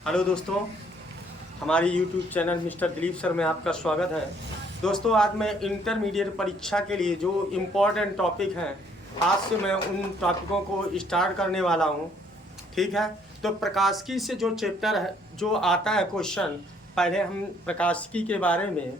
Hello दोस्तों, हमारे YouTube channel mister Dilip sir में आपका स्वागत है। दोस्तों, आज मैं इंटरमीडिएट परीक्षा के लिए जो इम्पोर्टेंट टॉपिक हैं, आज से मैं उन टॉपिकों को स्टार्ट करने वाला हूं। ठीक है, तो प्रकाशिकी से जो चैप्टर है, जो आता है क्वेश्चन, पहले हम प्रकाशिकी के बारे में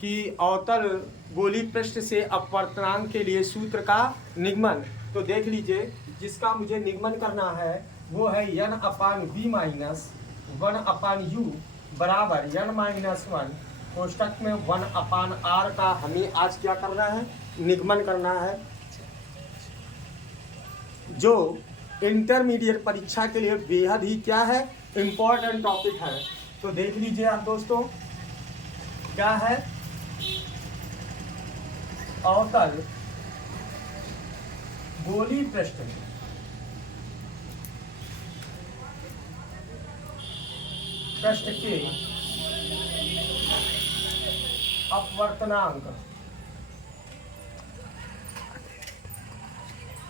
कि अवतल गोली पृष्ठ से अपवर्तनांक के लिए सूत्र का निगमन। तो देख लीजिए, जिसका मुझे निगमन करना है वो है n/v माइनस 1/u बराबर n-1 कोष्टक में 1/r का हमें आज क्या करना है, निगमन करना है, जो इंटरमीडिएट परीक्षा के लिए बेहद ही क्या है, इम्पोर्टेंट टॉपिक है। तो देख लीजिए आप दोस्तों, क्या है, अवतल गोली पृष्ठ के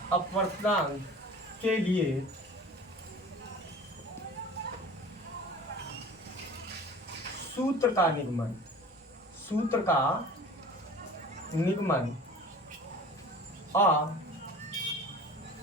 अपवर्तनांक के लिए सूत्र का निगमन और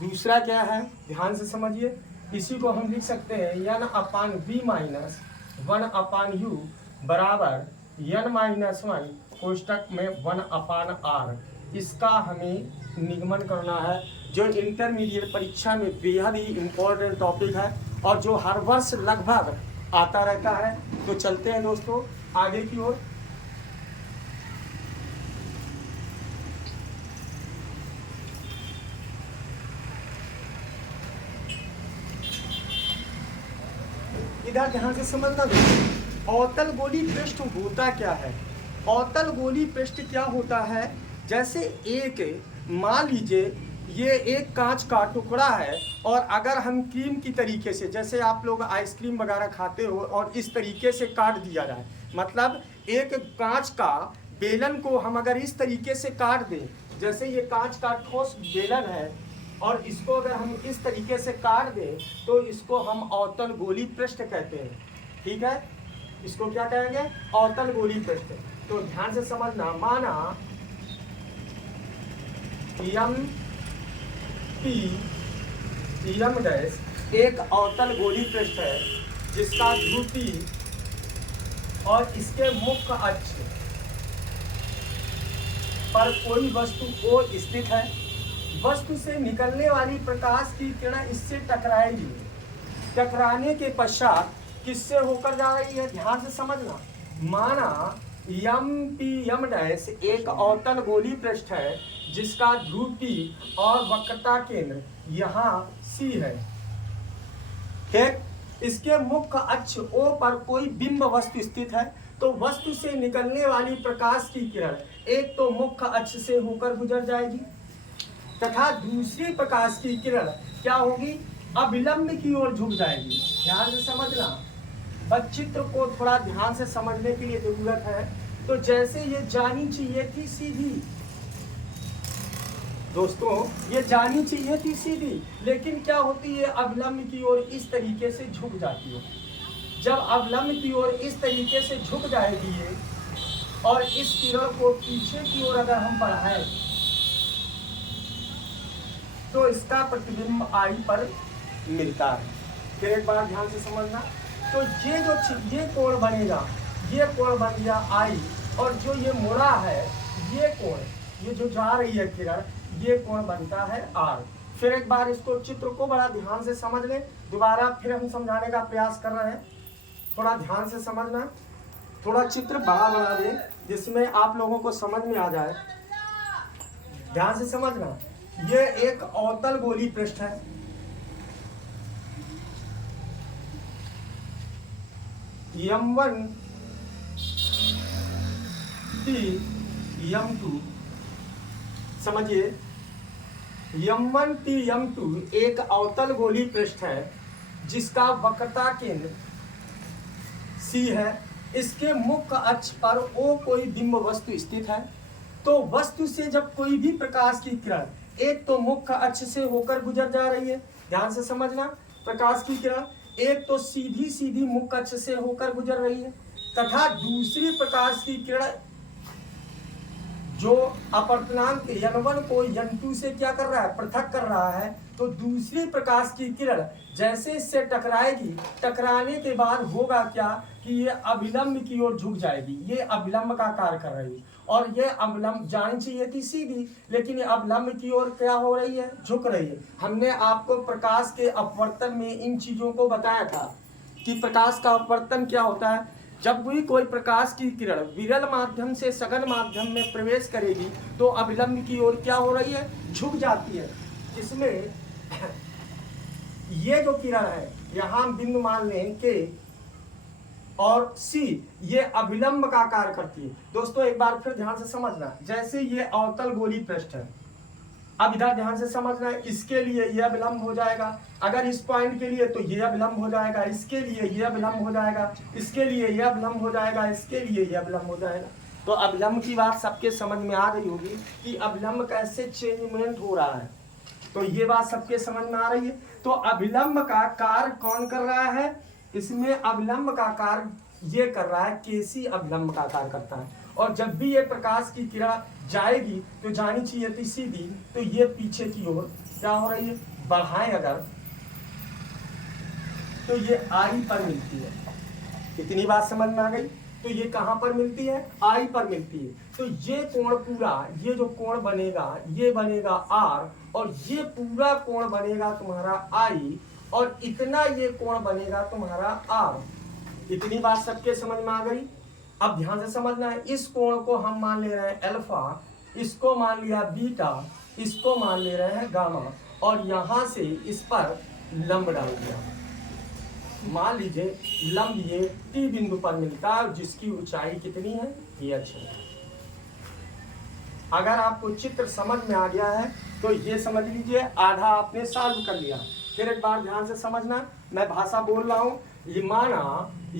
दूसरा क्या है, ध्यान से समझिए। इसी को हम लिख सकते हैं n/v माइनस 1/u बराबर n-1 कोष्टक में 1/r। इसका हमें निगमन करना है, जो इंटरमीडिएट परीक्षा में बेहद ही इम्पोर्टेंट टॉपिक है और जो हर वर्ष लगभग आता रहता है। तो चलते हैं दोस्तों आगे की ओर। इधर ध्यान से समझना दोस्तों, अवतल गोली पृष्ठ होता क्या है। अवतल गोली पृष्ठ क्या होता है, जैसे एक, मान लीजिए ये एक कांच का टुकड़ा है और अगर हम क्रीम की तरीके से, जैसे आप लोग आइसक्रीम वगैरह खाते हो और इस तरीके से काट दिया जाए, मतलब एक कांच का बेलन को हम अगर इस तरीके से काट दें, जैसे ये कांच का ठोस बेलन है और इसको अगर हम इस तरीके से काट दें तो इसको हम अवतल गोली पृष्ठ कहते हैं। ठीक है, इसको क्या कहेंगे, अवतल गोली पृष्ठ। तो ध्यान से समझना, माना m डैश एक अवतल गोली पृष्ठ है जिसका ध्रुति और इसके मुख्य अक्ष पर कोई वस्तु O स्थित है। वस्तु से निकलने वाली प्रकाश की किरण इससे टकराएगी। टकराने के पश्चात किससे होकर जा रही है, ध्यान से समझना। माना m डैश एक अवतल गोली पृष्ठ है जिसका ध्रुति और वक्रता केंद्र यहाँ C है। ठीक, इसके मुख्य अक्ष O पर कोई बिंब वस्तु स्थित है। तो वस्तु से निकलने वाली प्रकाश की किरण एक तो मुख्य अक्ष से होकर गुजर जाएगी तथा दूसरी प्रकाश की किरण क्या होगी, अभिलंब की ओर झुक जाएगी। ध्यान से समझना, बस चित्र को थोड़ा ध्यान से समझने की लिए जरूरत है। तो जैसे ये जानी चाहिए थी सीधी, दोस्तों ये जानी चाहिए थी सीधी, लेकिन क्या होती है, अभिलंब की ओर इस तरीके से झुक जाती है। जब अभिलंब की ओर इस तरीके से झुक जाएगी ये, और इस किरण को पीछे की ओर अगर हम बढ़ाएं तो इसका प्रतिबिंब I पर मिलता है। फिर एक बार ध्यान से समझना, तो ये कोण बनेगा, ये कोण बन गया I, और जो ये मुड़ा है ये कोण, ये जो जा रही है किरण, ये कोण बनता है R। फिर एक बार इसको चित्र को बड़ा ध्यान से समझ लें। दोबारा फिर हम समझाने का प्रयास कर रहे हैं, थोड़ा ध्यान से समझना, थोड़ा चित्र बड़ा बना दें जिसमें आप लोगों को समझ में आ जाए। ध्यान से समझना, ये एक अवतल गोली पृष्ठ है। m1 t m2, समझिए, m1 t m2 एक अवतल गोली पृष्ठ है जिसका वक्रता केंद्र C है। इसके मुख्य अक्ष पर O कोई बिंब वस्तु स्थित है। तो वस्तु से जब कोई भी प्रकाश की किरण एक तो मुख्य अक्ष से होकर गुजर जा रही है, ध्यान से समझना, प्रकाश की किरण एक तो सीधी सीधी मुख्य अक्ष से होकर गुजर रही है, तथा दूसरी प्रकाश की किरण जो अपर्तनांक N1 को N2 से क्या कर रहा है, पृथक कर रहा है। तो दूसरी प्रकाश की किरण जैसे इससे टकराएगी, टकराने के बाद होगा क्या कि ये अभिलंब की ओर झुक जाएगी, ये अभिलंब का कार्य कर रही है। और ये अभिलंब जानी चाहिए थी सीधी, लेकिन ये अभिलंब की ओर क्या हो रही है, झुक रही है। हमने आपको प्रकाश के अपवर्तन में इन चीजों को बताया था कि प्रकाश का अपवर्तन क्या होता है। जब भी कोई प्रकाश की किरण विरल माध्यम से सघन माध्यम में प्रवेश करेगी तो अभिलंब की ओर क्या हो रही है, झुक जाती है। जिसमें ये जो किरण है, यहां हम बिंदु मान लें के और सी, ये अभिलंब का कार्य करती है। दोस्तों एक बार फिर ध्यान से समझना, जैसे ये अवतल गोली पृष्ठ है, अब इधर ध्यान से समझना है, इसके लिए यह अभिलंब हो जाएगा, अगर इस पॉइंट के लिए तो यह अभिलंब हो जाएगा, इसके लिए यह अभिलंब हो जाएगा, इसके लिए यह अभिलंब हो जाएगा, इसके लिए यह अभिलंब हो जाएगा। तो अभिलंब की बात सबके समझ में आ गई होगी कि अभिलंब कैसे चेंजमेंट हो रहा है, तो ये बात सबके समझ में आ रही है। तो अभिलंब का कार्य कौन कर रहा है, इसमें अभिलंब का कार्य ये कर रहा है, केसी अभिलंब का कार्य करता है। और जब भी ये प्रकाश की किरण जाएगी तो जानी चाहिए थी सीधी, तो ये पीछे की ओर क्या हो रही है, बढ़ाएं अगर तो ये आई पर मिलती है। इतनी बात समझ में आ गई। तो ये कहां पर मिलती है, आई पर मिलती है। तो ये कोण पूरा, ये जो कोण बनेगा ये बनेगा आर, और ये पूरा कोण बनेगा तुम्हारा आई, और इतना ये कोण बनेगा तुम्हारा आर। इतनी बात सबके समझ में आ गई। अब ध्यान से समझना है, इस कोण को हम मान ले रहे हैं अल्फा, इसको मान लिया बीटा, इसको मान ले रहे हैं गामा, और यहां से इस पर लंब डाल दिया। मान लीजिए लंब ये टी बिंदु पर मिलता है, जिसकी ऊंचाई कितनी है, ये h है। अगर आपको चित्र समझ में आ गया है तो ये समझ लीजिए आधा आपने सॉल्व कर लिया। फिर एक बार ध्यान से समझना, मैं भाषा बोल रहा हूं। ये माना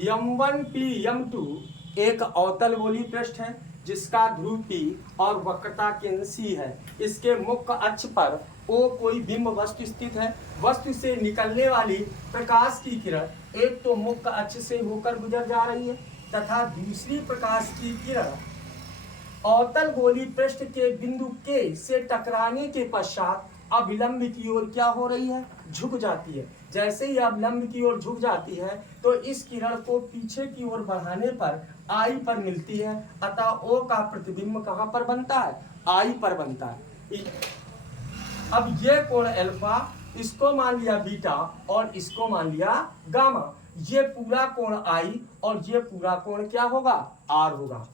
M1 P M2 एक अवतल गोली पृष्ठ है जिसका ध्रुव P और वक्रता केंद्र C है। इसके मुख्य अक्ष पर O कोई बिंब वस्तु स्थित है। वस्तु से निकलने वाली प्रकाश की किरण एक तो मुख्य अक्ष से होकर गुजर जा रही है, तथा दूसरी प्रकाश की किरण अवतल गोली पृष्ठ के बिंदु K से टकराने के पश्चात अभिलंब की ओर क्या हो रही है, झुक जाती है। जैसे ही अभिलंब की ओर झुक जाती है तो इस किरण को पीछे की ओर बढ़ाने पर आई पर मिलती है, अतः O का प्रतिबिंब कहां पर बनता है, आई पर बनता है। अब ये कोण अल्फा, इसको मान लिया बीटा और इसको मान लिया गामा। ये पूरा कोण आई और ये पूरा कोण क्या होगा, आर होगा।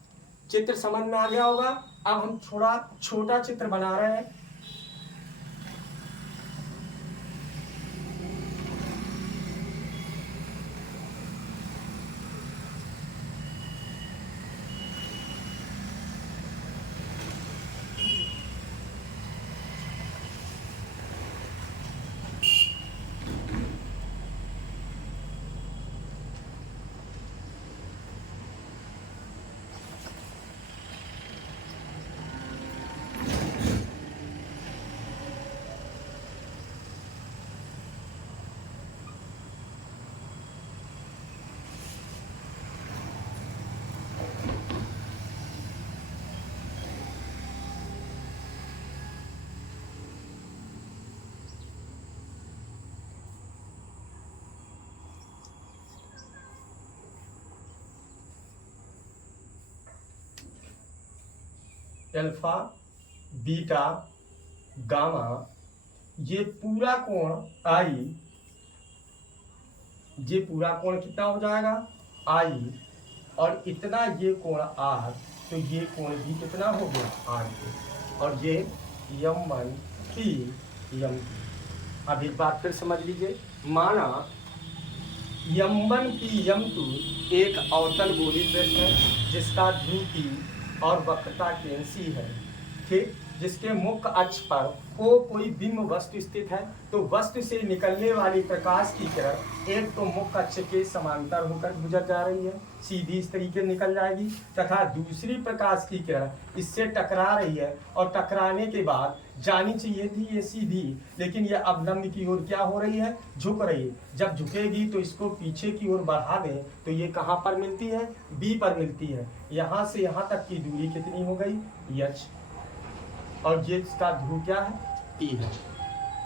चित्र समझ में आ गया होगा। अब हम थोड़ा छोटा चित्र बना रहे हैं। अल्फा बीटा गामा, ये पूरा कोण आई, ये पूरा कोण कितना हो जाएगा, आई, और इतना ये कोण आर, तो ये कोण भी कितना हो गया, आर के, और ये M1 P M2। अब एक बात फिर समझ लीजिए, माना M1 P M2 एक अवतल गोली पृष्ठ है जिसका ध्रुव P और वक्रता केंद्र C है। ठीक, जिसके मुख्य अक्ष पर O कोई बिंब वस्तु स्थित है तो वस्तु से निकलने वाली प्रकाश की किरण एक तो मुख्य अक्ष के समांतर होकर गुजर जा रही है, सीधी इस तरीके निकल जाएगी, तथा दूसरी प्रकाश की किरण इससे टकरा रही है और टकराने के बाद जानी चाहिए थी ये सीधी, लेकिन ये अवलंब की ओर क्या हो रही है, झुक रही है। जब झुकेगी तो इसको पीछे की ओर बढ़ा दें तो ये कहाँ पर मिलती है, B पर मिलती है। यहाँ से यहाँ तक की दूरी कितनी हो गई, H, और ये इसका ध्रुव क्या है, P है।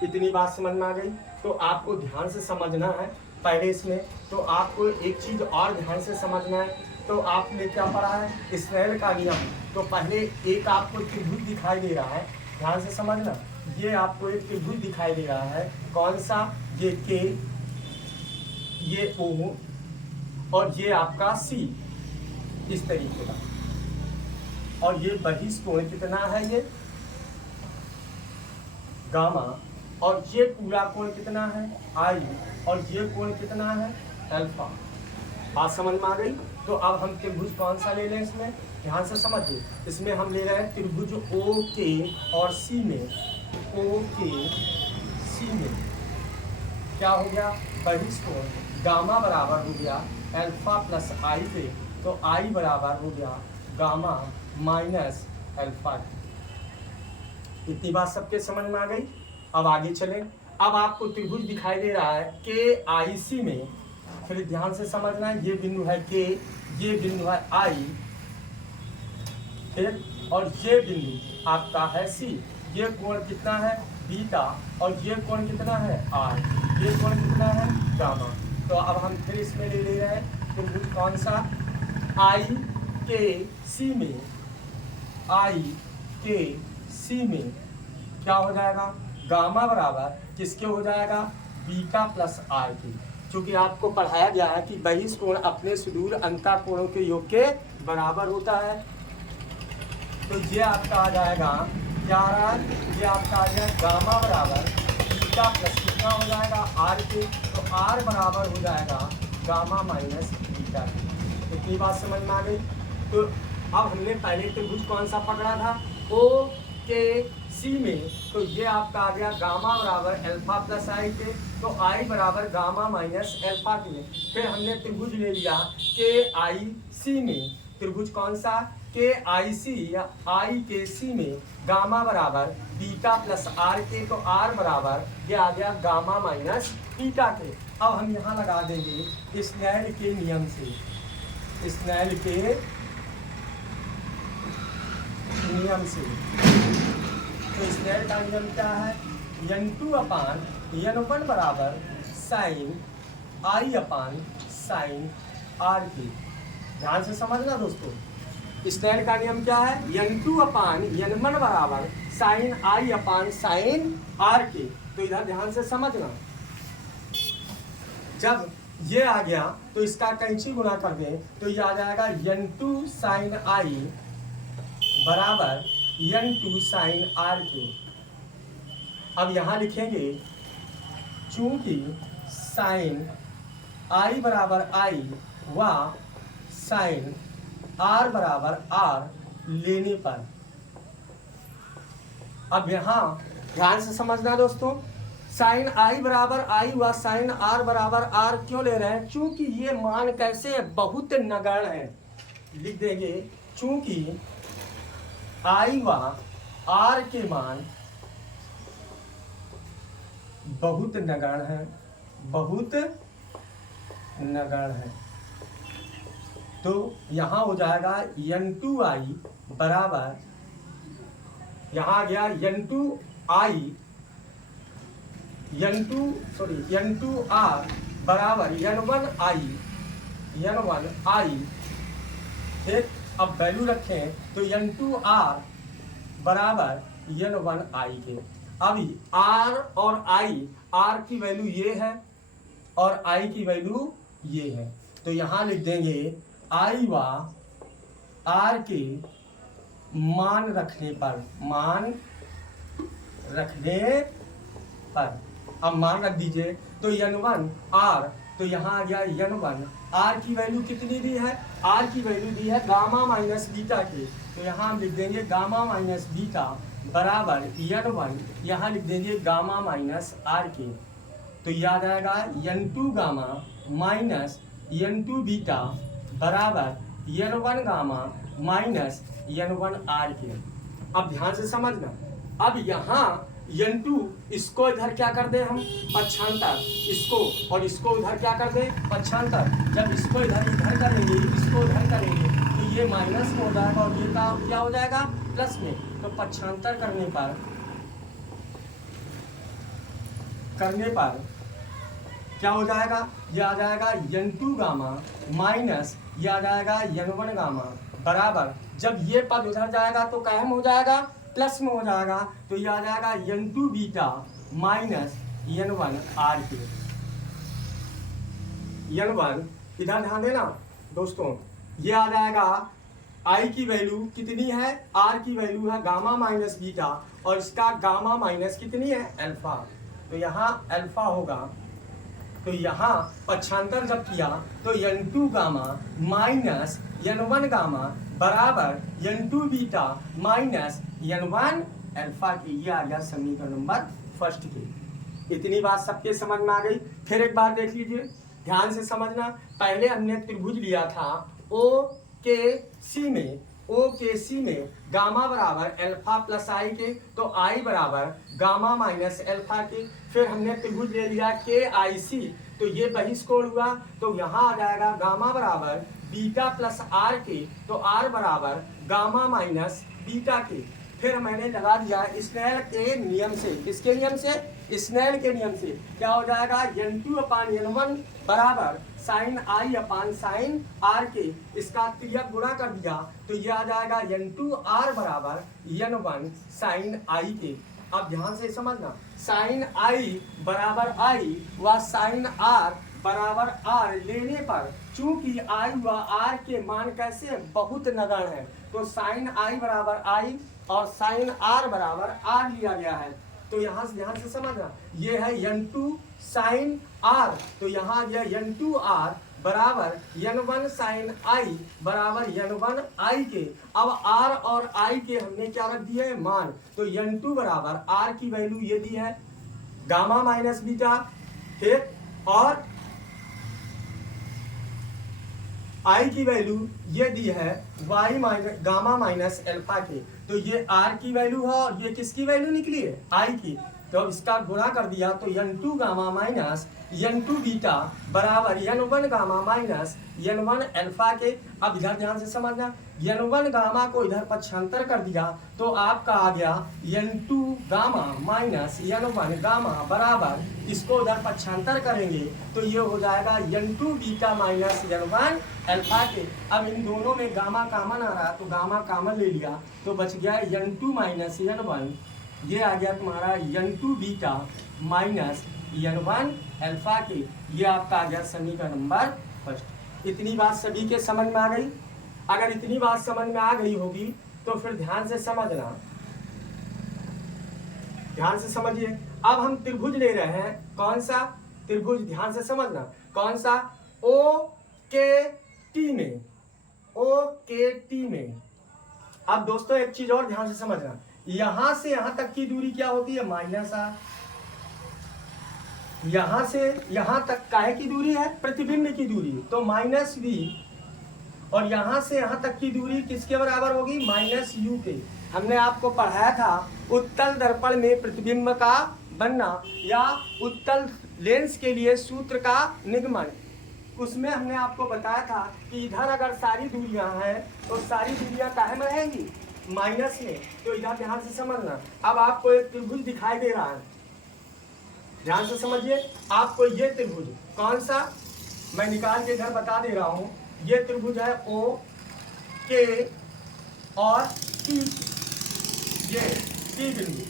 इतनी बात समझ में आ गई। तो आपको ध्यान से समझना है पहले इसमें, तो आपको एक चीज और ध्यान से समझना है। तो आपने क्या पढ़ा है, स्नेल का नियम। तो पहले एक आपको त्रिभुज दिखाई दे रहा है, ध्यान से समझना। ये आपको एक त्रिभुज दिखाई दे रहा है, कौन सा, ये K, ये O और ये आपका C, इस तरीके का। और ये बहिष्कोण कितना है, ये गामा, और ये पूरा कोण कितना है, I, और ये कोण कितना है, अल्फा। बात समझ में आ गई। तो अब हम त्रिभुज कौन सा ले लें, इसमें ध्यान से समझिए। इसमें हम ले रहे हैं त्रिभुज OK और C में, OK C में क्या हो गया, बहिष्कोण गामा बराबर हो गया अल्फा प्लस I के, तो I बराबर हो गया गामा माइनस अल्फा। इतनी बात सबके समझ में आ गई। अब आगे चलें। अब आपको त्रिभुज दिखाई दे रहा है KIC में, फिर ध्यान से समझना है, ये बिंदु है K, ये बिंदु है I, फिर और ये बिंदु आपका है C। ये कोण कितना है, बीटा, और ये कोण कितना है, R, ये कोण कितना है, गामा। तो अब हम फिर इसमें ले रहे हैं त्रिभुज कौन सा, IKC में, IKC में क्या हो जाएगा, गामा बराबर किसके हो जाएगा, बीटा प्लस R के। क्योंकि आपको पढ़ाया गया है कि बहिष्कोण अपने सुदूर अंतःकोणों के योग के बराबर होता है। तो ये आपका आ जाएगा, क्या आ रहा है, ये आपका आ जाएगा गामा बराबर बीटा प्लस कितना हो जाएगा, R के। तो R बराबर हो जाएगा गामा माइनस बीटा के। इतनी बात समझ में आ गई। तो अब हमने पहले त्रिभुज कौन सा पकड़ा था, OKC में, तो ये आपका आ गया गामा बराबर अल्फा प्लस I के, तो I बराबर गामा माइनस अल्फा के। फिर हमने त्रिभुज ले लिया KIC में, त्रिभुज कौन सा, KIC या IKC में गामा बराबर बीटा प्लस R के, तो R बराबर ये आ गया गामा माइनस बीटा के। अब हम यहाँ लगा देंगे स्नेल के नियम से, स्नेल के नियम से। तो स्नेल का नियम क्या है, N2/N1 बराबर sine I upon sine R के। ध्यान से समझना दोस्तों, स्नेल का नियम क्या है, N2/N1 बराबर sine I upon sine R के। तो इधर ध्यान से समझना, जब ये आ गया तो इसका कैंची गुना कर दें तो ये आ जाएगा N2 साइन I बराबर N2 साइन R के। अब यहाँ लिखेंगे, चूंकि साइन I बराबर I व साइन R बराबर R लेने पर, अब यहाँ ध्यान से समझना दोस्तों, साइन I बराबर I व साइन R बराबर R क्यों ले रहे हैं, चूंकि ये मान कैसे है, बहुत नगण्य है। लिख देंगे, चूंकि I व R के मान बहुत नगण्य है, बहुत नगण्य है, तो यहाँ हो जाएगा N2I बराबर, यहाँ आ गया N2R बराबर N1I। ठीक, अब वैल्यू रखें तो N2R बराबर N1I के। अभी R और I, R की वैल्यू ये है और I की वैल्यू ये है, तो यहाँ लिख देंगे I व R के मान रखने पर, मान रखने पर, अब मान रख दीजिए तो N1R, तो यहाँ आ गया N1, R की वैल्यू कितनी दी है, R की वैल्यू दी है गामा माइनस बीटा के, तो यहाँ हम लिख देंगे गामा माइनस बीटा बराबर n1, यहाँ लिख देंगे गामा माइनस आर के, तो याद आएगा n2 gamma minus n2 beta बराबर n1 gamma minus n1 are के। अब ध्यान से समझना, अब यहाँ n2 इसको इधर क्या कर दे हम पक्षांतर, इसको और इसको उधर क्या कर दे पक्षांतर। जब इसको इधर करेंगे, इसको उधर करेंगे तो ये माइनस में हो जाएगा और ये क्या हो जाएगा प्लस में। तो पक्षांतर करने पर क्या हो जाएगा, ये आ जाएगा n2 गामा माइनस ये आ जाएगा n1 गामा बराबर, जब ये पद उधर जाएगा तो क्या हो जाएगा प्लस में हो जाएगा, तो ये आ जाएगा n2 beta minus n1 are के। n1 इधर ध्यान देना दोस्तों, ये आ जाएगा आई की वैल्यू कितनी है, आर की वैल्यू है गामा माइनस बीटा और इसका गामा माइनस कितनी है अल्फा, तो यहाँ अल्फा होगा। तो यहाँ पक्षांतर जब किया तो n2 gamma minus n1 gamma बराबर n2 beta minus n1 alpha के, ये आ गया समीकरण नंबर फर्स्ट के। इतनी बात सबके समझ में आ गई। फिर एक बार देख लीजिए, ध्यान से समझना। पहले हमने त्रिभुज लिया था ओ के सी में गामा बराबर अल्फा प्लस आई के, तो आई बराबर गामा माइनस अल्फा के। फिर हमने त्रिभुज ले लिया के आई सी, तो ये बहिष्कोण हुआ, तो यहाँ आ जाएगा गामा बराबर बीटा प्लस आर के, तो आर बराबर गामा माइनस बीटा के। फिर मैंने लगा दिया स्नेल के नियम से, किसके नियम से, स्नेल के नियम से। क्या हो जाएगा n2 अपान n1 बराबर sine I upon sine R के, इसका तिर्यक गुणा कर दिया तो ये आ जाएगा n2 आर बराबर n1 साइन आई के। अब ध्यान से समझना, साइन आई बराबर आई व साइन आर बराबर आर लेने पर चूंकि आई व आर के मान कैसे बहुत नगण्य है, तो साइन आई बराबर आई और साइन आर बराबर आर लिया गया है। तो यहाँ से ध्यान से समझना, ये है n2 साइन आर, तो यहाँ आ गया n2 आर बराबर n1 साइन आई बराबर n1 आई के। अब r और i के हमने क्या रख दिए मान, तो n2 बराबर r की वैल्यू ये दी है गामा माइनस बीटा, ठीक, और i की वैल्यू ये दी है y minus gamma minus alpha के। तो ये r की वैल्यू है और ये किसकी वैल्यू निकली है i की, तो इसका गुणा कर दिया तो n2 gamma minus n2 beta बराबर n1 gamma minus n1 alpha के। अब इधर ध्यान से समझना, n1 गामा को इधर पक्षांतर कर दिया तो आपका आ गया n2 gamma minus n1 gamma बराबर, इसको उधर पक्षांतर करेंगे तो ये हो जाएगा n2 beta minus n1 alpha के। अब इन दोनों में गामा कामन आ रहा तो गामा कामन ले लिया तो बच गया n2 माइनस n1, ये आ गया तुम्हारा n2 beta minus n1 alpha के। ये आपका आ गया समीकरण नंबर फर्स्ट। इतनी बात सभी के समझ में आ गई? अगर इतनी बात समझ में आ गई होगी तो फिर ध्यान से समझना, ध्यान से समझिए। अब हम त्रिभुज ले रहे हैं, कौन सा त्रिभुज, ध्यान से समझना, कौन सा, ओ के टी में, ओ के टी में। अब दोस्तों एक चीज और ध्यान से समझना, यहां से यहां तक की दूरी क्या होती है माइनस आर, यहां से यहां तक काहे की दूरी है प्रतिबिंब की दूरी, तो माइनस वी, और यहां से यहां तक की दूरी किसके बराबर होगी माइनस यू के। हमने आपको पढ़ाया था उत्तल दर्पण में प्रतिबिंब का बनना या उत्तल लेंस के लिए सूत्र का निगमन, उसमें हमने आपको बताया था कि इधर अगर सारी दूरियां हैं तो सारी दूरियां काहे में रहेंगी माइनस में। तो इधर ध्यान से समझना, अब आपको एक त्रिभुज दिखाई दे रहा है, ध्यान से समझिए। आपको ये त्रिभुज कौन सा, मैं निकाल के इधर बता दे रहा हूं, ये त्रिभुज है ओ के और टी, ये टी बिंदु,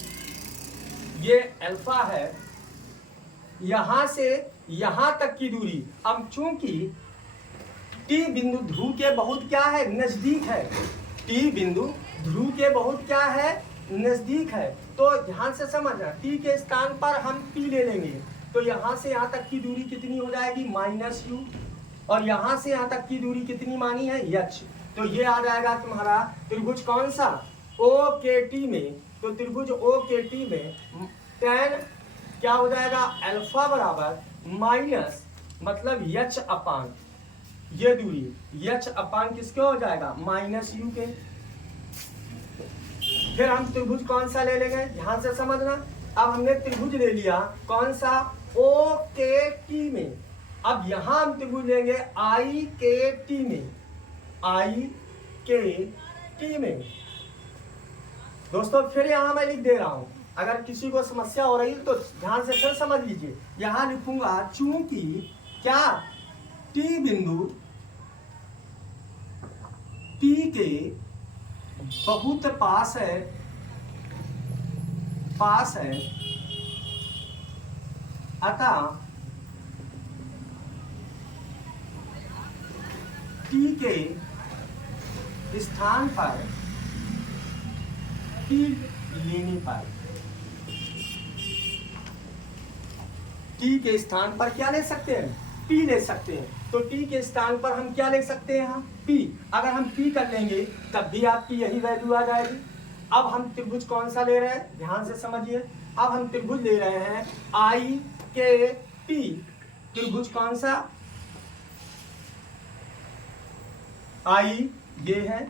ये अल्फा है, यहां से यहां तक की दूरी। अब चूंकि टी बिंदु ध्रुव के बहुत क्या है नजदीक है, टी बिंदु ध्रुव के बहुत क्या है नजदीक है, तो ध्यान से समझना, टी के स्थान पर हम पी ले लेंगे तो यहां से यहां तक की दूरी कितनी हो जाएगी माइनस यू, और यहां से यहां तक की दूरी कितनी मानी है एच। तो ये आ जाएगा तुम्हारा त्रिभुज कौन सा, ओ के टी में तो त्रिभुज ओ के टी में tan क्या हो जाएगा, अल्फा बराबर माइनस मतलब यच अपान ये दूरी यच अपान किसके हो जाएगा, माइनस यू के। फिर हम त्रिभुज कौन सा ले लेंगे, ध्यान से समझना। अब हमने त्रिभुज ले लिया कौन सा, ओ के टी में। अब यहां हम त्रिभुज लेंगे आई के टी में, आई के टी में। दोस्तों फिर यहां मैं लिख दे रहा हूं, अगर किसी को समस्या हो रही तो ध्यान से फिर समझ लीजिए। यहां लिखूंगा चूंकि क्या टी बिंदु टी के बहुत पास है अतः टी के स्थान पर टी लेने पर टी के स्थान पर क्या ले सकते हैं, पी ले सकते हैं। तो टी के स्थान पर हम क्या ले सकते हैं, पी। अगर हम पी कर लेंगे तब भी आपकी यही वैल्यू आ जाएगी। अब हम त्रिभुज कौन सा ले रहे हैं, ध्यान से समझिए। अब हम त्रिभुज ले रहे हैं आई के टी। त्रिभुज कौन सा, आई ये है,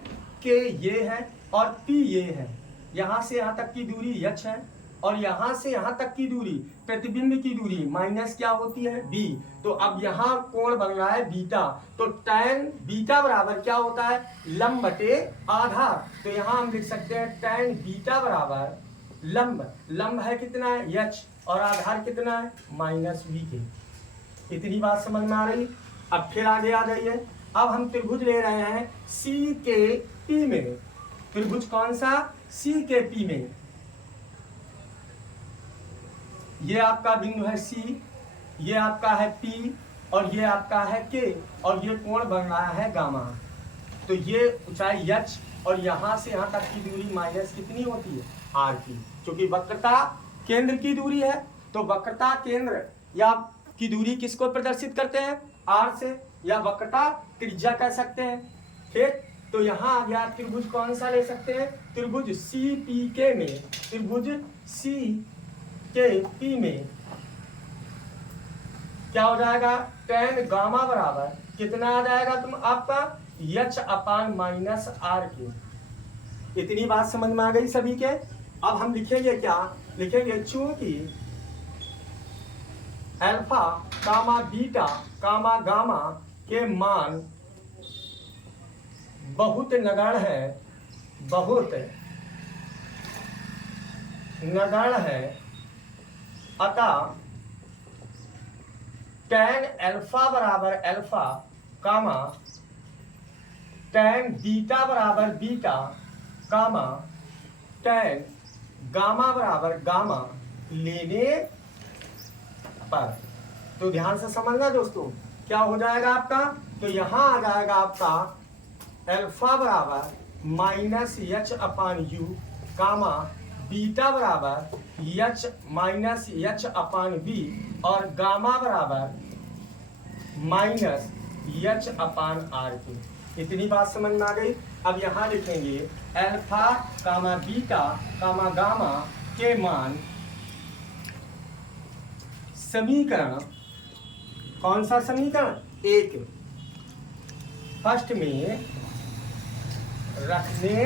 के ये है और पी ये है। यहां से यहां तक की दूरी यच है और यहां से यहां तक की दूरी प्रतिबिंब की दूरी माइनस क्या होती है, बी। तो अब यहां कोण बन रहा है बीटा, तो tan बीटा बराबर क्या होता है, लंब बटे आधार। तो यहां हम लिख सकते हैं tan बीटा बराबर लंब है कितना है, यच, और आधार कितना है, माइनस बी के। इतनी बात समझ में आ रही। अब फिर आगे आ जाइए। अब हम त्रिभुज ले रहे हैं सी के पी में। त्रिभुज कौन सा, सी के पी में। ये आपका बिंदु है सी, ये आपका है पी और ये आपका है के, और ये कोण बन रहा है गामा। तो ये ऊंचाई यच और यहां से यहां तक की दूरी माइनस कितनी होती है, आर की। क्योंकि वक्रता केंद्र की दूरी है, तो वक्रता केंद्र या की दूरी किसको प्रदर्शित करते हैं, आर से, या वक्रता त्रिज्या कह सकते हैं। फिर तो यहाँ आ गया त्रिभुज कौन सा ले सकते हैं, त्रिभुज सी पी के में। त्रिभुज सी के पी में क्या हो जाएगा, tan गामा बराबर कितना आ जाएगा तुम आपका, यच अपान माइनस आर के। इतनी बात समझ में आ गई सभी के। अब हम लिखेंगे क्या, लिखेंगे चूंकि अल्फा कामा बीटा कामा गामा के मान बहुत नगण्य है, अतः tan अल्फा बराबर अल्फा कामा tan बीटा बराबर बीटा कामा tan गामा बराबर गामा लेने पर। तो ध्यान से समझना दोस्तों, क्या हो जाएगा आपका, तो यहां आ जाएगा आपका अल्फा बराबर minus H upon U comma beta बराबर H minus H upon B और गामा बराबर माइनस यच अपान आर की। इतनी बात समझ में आ गई। अब यहाँ लिखेंगे अल्फा कामा बीटा कामा गामा के मान समीकरण, कौन सा समीकरण, एक, फर्स्ट में रखने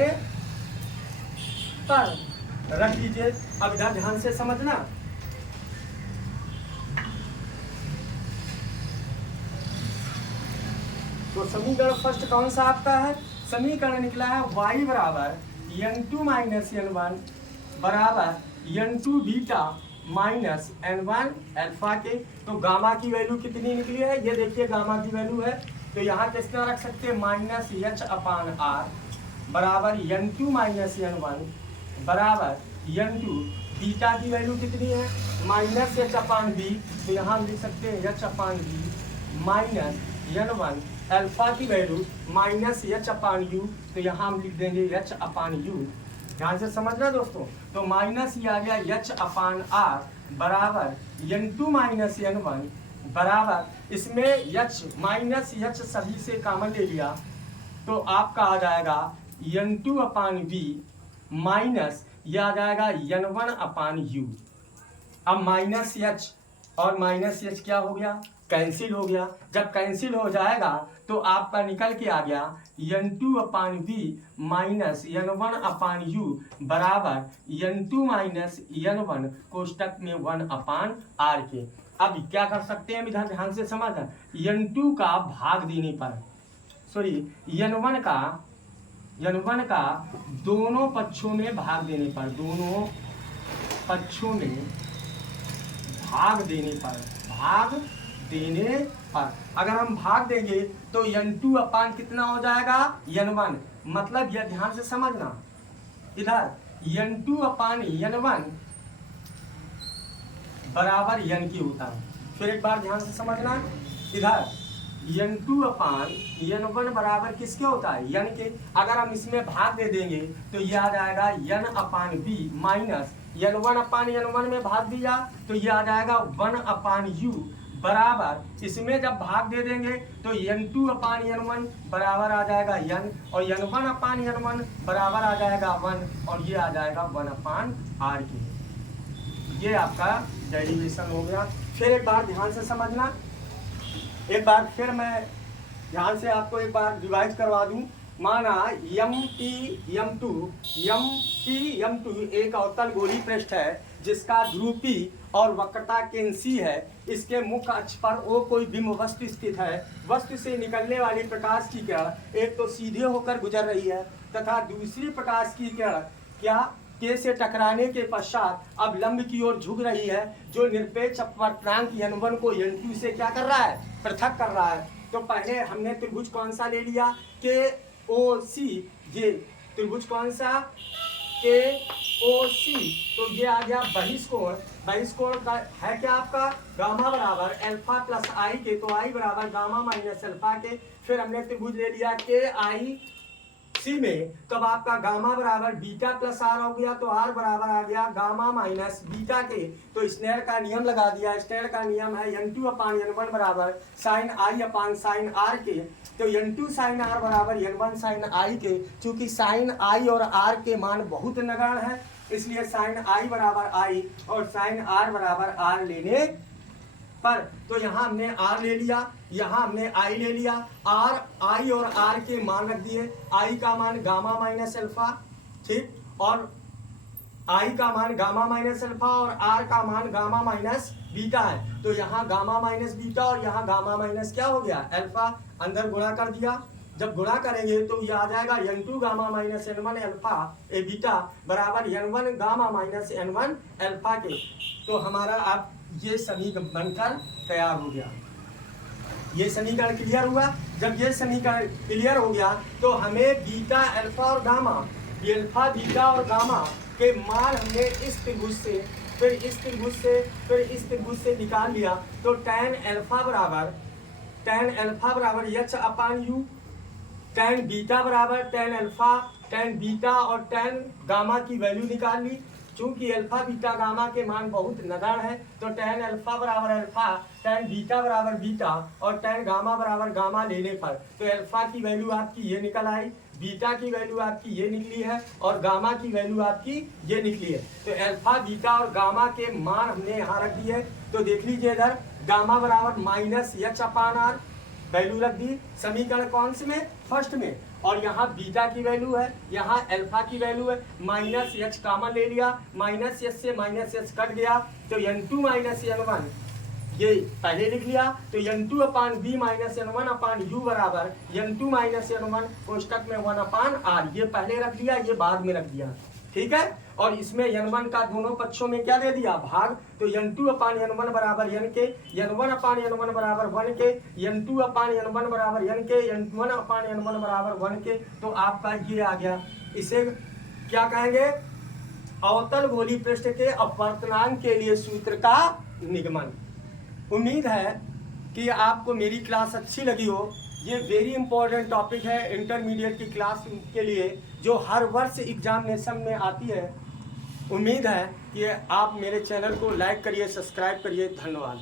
पर रख लीजिए। अब इधर ध्यान से समझना। तो समीकरण फर्स्ट कौन सा आपका है, समीकरण निकला है y बराबर n2 माइनस n1 बराबर n2 beta minus n1 alpha के। तो गामा की वैल्यू कितनी निकली है, ये देखिए गामा की वैल्यू है। तो यहाँ कितना रख सकते हैं, माइनस एच अपान आर बराबर n2 माइनस n1 बराबर n2 बीटा की वैल्यू कितनी है, माइनस एच अपान बी। तो यहाँ हम लिख सकते हैं एच अपान बी माइनस n1 अल्फा की value minus H upon you. तो यहाँ हम लिख देंगे एच अपान यू। ध्यान से समझना दोस्तों। तो माइनस ये आ गया एच अपान आर बराबर n2 माइनस n1 बराबर, इसमें एच माइनस एच सभी से कॉमन ले लिया तो आपका आ जाएगा n2 अपान बी माइनस ये आ जाएगा n1 अपान u। अब माइनस एच और माइनस एच क्या हो गया, कैंसिल हो गया। जब कैंसिल हो जाएगा तो आपका निकल के आ गया n2 अपान v माइनस n1 अपान u बराबर n2 माइनस n1 कोष्टक में 1 अपान r के। अब क्या कर सकते हैं, इधर ध्यान से समझ, n2 का भाग देने पर, सॉरी n1 का दोनों पक्षों में भाग देने पर, दोनों पक्षों में भाग देने पर अगर हम भाग देंगे तो n2 अपान कितना हो जाएगा, n1। मतलब यह ध्यान से समझना, इधर n2 अपान n1 बराबर n की होता है। फिर एक बार ध्यान से समझना, इधर n2 अपान n1 बराबर किसके होता है, n के। अगर हम इसमें भाग दे देंगे तो यह आ जाएगा n अपान b माइनस n1 अपान n1 में भाग दिया तो यह आ जाएगा 1 अपान u बराबर, इसमें जब भाग दे देंगे तो n2 अपान n1 बराबर आ जाएगा n, और n1 अपान n1 बराबर आ जाएगा 1, और ये आ जाएगा 1 अपान r के। ये आपका डेरिवेशन हो गया। फिर एक बार ध्यान से समझना, एक बार फिर मैं ध्यान से आपको एक बार रिवाइज करवा दूं। माना M2 एक अवतल गोली पृष्ठ है जिसका ध्रुवी और वक्रता केंद्र है। इसके मुख्य अक्ष पर O कोई बिंब वस्तु स्थित है। वस्तु से निकलने वाली प्रकाश की किरण एक तो सीधे होकर गुजर रही है तथा दूसरी प्रकाश की किरण क्या के से टकराने के पश्चात अब लंब की ओर झुक रही है, जो निरपेक्ष अपवर्तनांक n1 को n2 से क्या कर रहा है, पृथक कर रहा है। तो पहले हमने त्रिभुज कौन सा ले लिया, KOC। ये त्रिभुज कौन सा, KOC। तो ये आ गया बहिष्कोण। बहिष्कोण का है क्या आपका, गामा बराबर अल्फा प्लस आई के, तो आई बराबर गामा माइनस अल्फा के। फिर हमने त्रिभुज ले लिया KIC में, तब आपका गामा बराबर बीटा प्लस आर हो गया, तो आर बराबर आ गया गामा माइनस बीटा के। तो स्नेल का नियम लगा दिया। स्नेल का नियम है n2 अपान n1 बराबर sine I upon sine R के। तो n2 साइन आर बराबर n1 साइन आई के। चूंकि साइन आई और आर के मान बहुत नगण्य है, इसलिए साइन आई बराबर आई और साइन आर बराबर आर लेने पर, तो यहाँ हमने आर ले लिया, यहाँ हमने आई ले लिया। आर, आई और आर के मान रख दिए। आई का मान गामा माइनस अल्फा, ठीक, और आई का मान गामा माइनस अल्फा और आर का मान गामा माइनस बीटा है। तो यहाँ गामा माइनस बीटा और यहाँ गामा माइनस क्या हो गया, अल्फा। अंदर गुणा कर दिया। जब गुणा करेंगे तो ये आ जाएगा n2 gamma minus n1 alpha ए बीटा बराबर n1 gamma minus n1 alpha के। तो हमारा आप ये समीकरण बनकर तैयार हो गया। ये समीकरण क्लियर हुआ। जब ये समीकरण क्लियर हो गया तो हमें बीटा अल्फा और गामा, अल्फा बीटा और गामा के मान हमने इस त्रिभुज से, फिर इस त्रिभुज से, फिर इस त्रिभुज से निकाल लिया। तो tan अल्फा बराबर h अपान u, tan बीटा बराबर tan अल्फा, tan बीटा और tan गामा की वैल्यू निकाल ली। चूंकि अल्फा बीटा गामा के मान बहुत नगण्य है, तो tan अल्फा बराबर अल्फा, tan बीटा बराबर बीटा और tan गामा बराबर गामा लेने पर, तो अल्फा की वैल्यू आपकी ये निकल आई, बीटा की वैल्यू आपकी ये निकली है और गामा की वैल्यू आपकी ये निकली है। तो अल्फा बीटा और गामा के मान हमने यहाँ रख दिए। तो देख लीजिए इधर गामा बराबर minus h upon R value रख दी समीकरण कौन से में, फर्स्ट में। और यहाँ बीटा की वैल्यू है, यहाँ अल्फा की वैल्यू है, माइनस h कॉमन ले लिया, माइनस h से माइनस h कट गया, तो n2 माइनस n1 ये पहले लिख लिया। तो n2 अपान b माइनस n1 अपान u बराबर n2 माइनस n1 कोष्टक में 1 अपान r, ये पहले रख लिया, ये बाद में रख दिया, ठीक है। और इसमें n1 का दोनों पक्षों में क्या दे दिया, भाग। तो n2 अपान n1 बराबर n के, n1 अपान n1 बराबर 1 के, n2 अपान n1 बराबर n के, n1 अपान n1 बराबर 1 के। तो आपका ये आ गया। इसे क्या कहेंगे, अवतल गोली पृष्ठ के अपवर्तनांक के लिए सूत्र का निगमन। उम्मीद है कि आपको मेरी क्लास अच्छी लगी हो। ये वेरी इंपॉर्टेंट टॉपिक है इंटरमीडिएट की क्लास के लिए, जो हर वर्ष एग्जामिनेशन में आती है। उम्मीद है कि आप मेरे चैनल को लाइक करिए, सब्सक्राइब करिए। धन्यवाद।